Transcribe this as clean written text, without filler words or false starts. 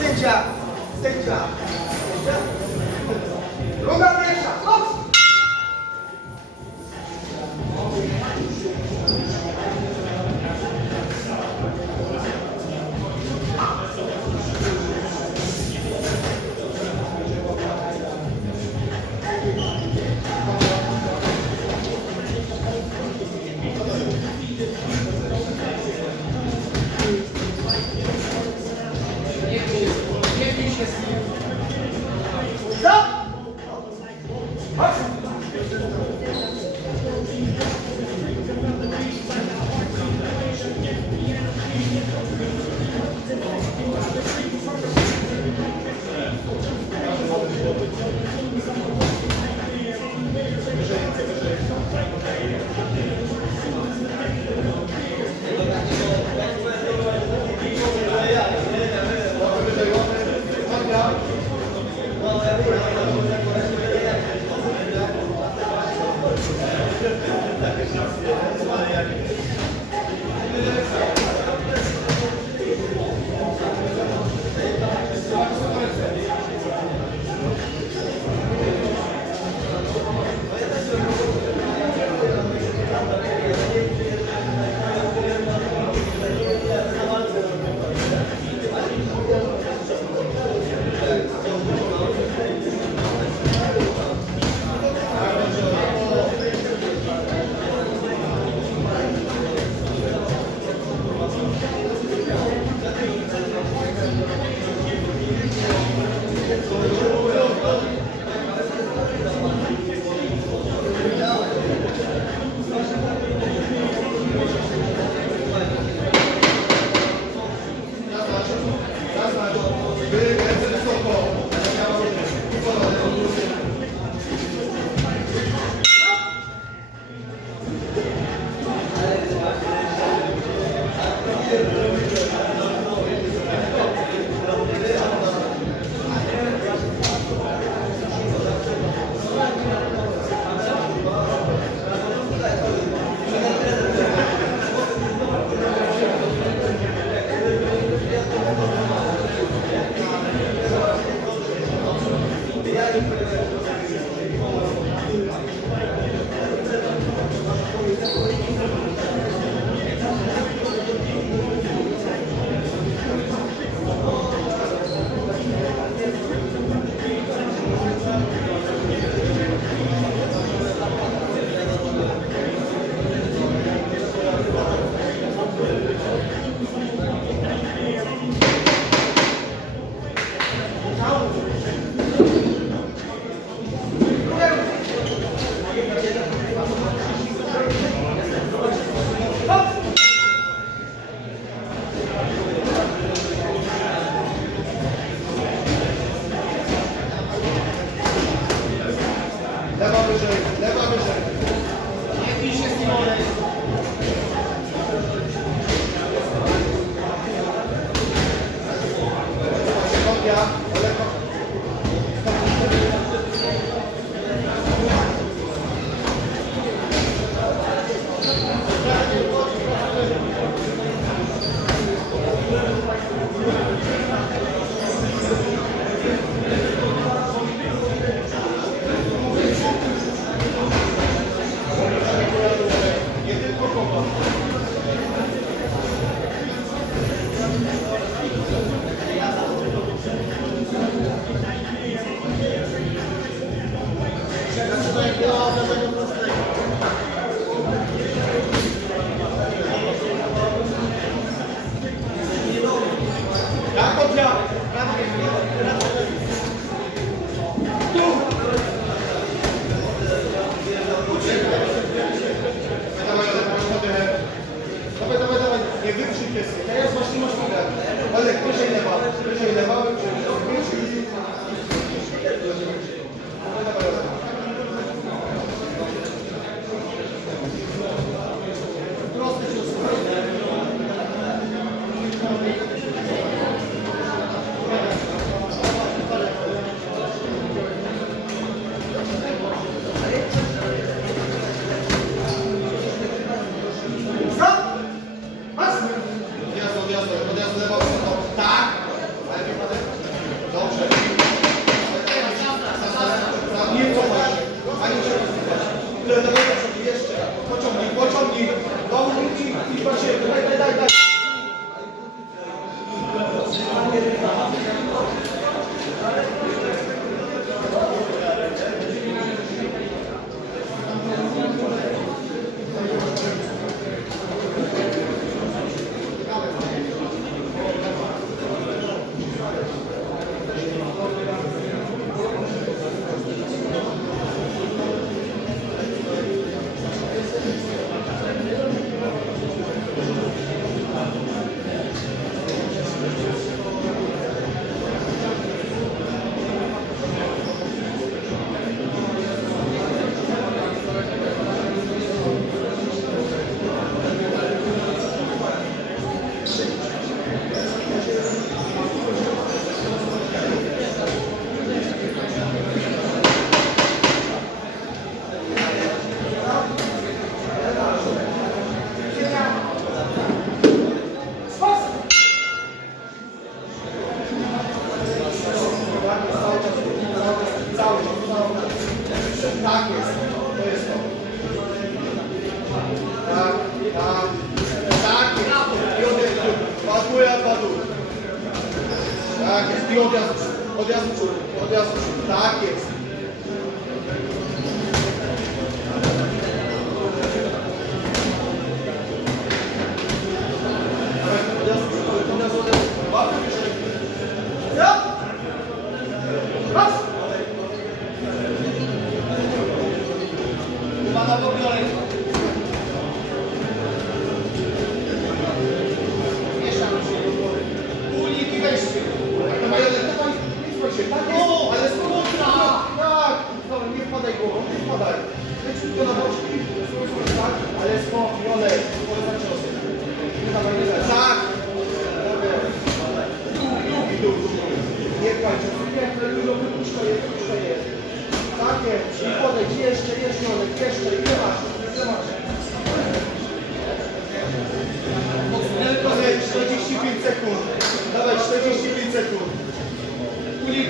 Sędzia! Sędzia! Druga pierwsza! Stop! Nie wykrzyk jest. Teraz właśnie masz problem. Ale wyżej lewa, wyżej lewa, wyżej lewa. dawaj do przodu, jeszcze. Pociągnij, pociągnij. I właśnie, daj. Tak jest, to jest to. Tak jest. I odjazd w przód. Ładuje, ładuje. Tak jest. I odjazd w przód. Odjazd w przód. Tak jest. Odjazd w przód. Ja? Raz. Pana pobiorę. Mieszam się. Unik i weźcie. Dawaj, no, ale z powrotem. Tak. Dobra, nie wpadaj głową, nie wpadaj. Leć tylko na boczki. Tak, ale spokojnie. Poza ciosem. Nie dawaj, nie dawaj. Tak. Dół. Nie płacz. Wypuszczaj je. Tak jest. I podejdź jeszcze, Olek, jeszcze. Ile masz? 45 sekund. Dawaj, 45 sekund. Unik.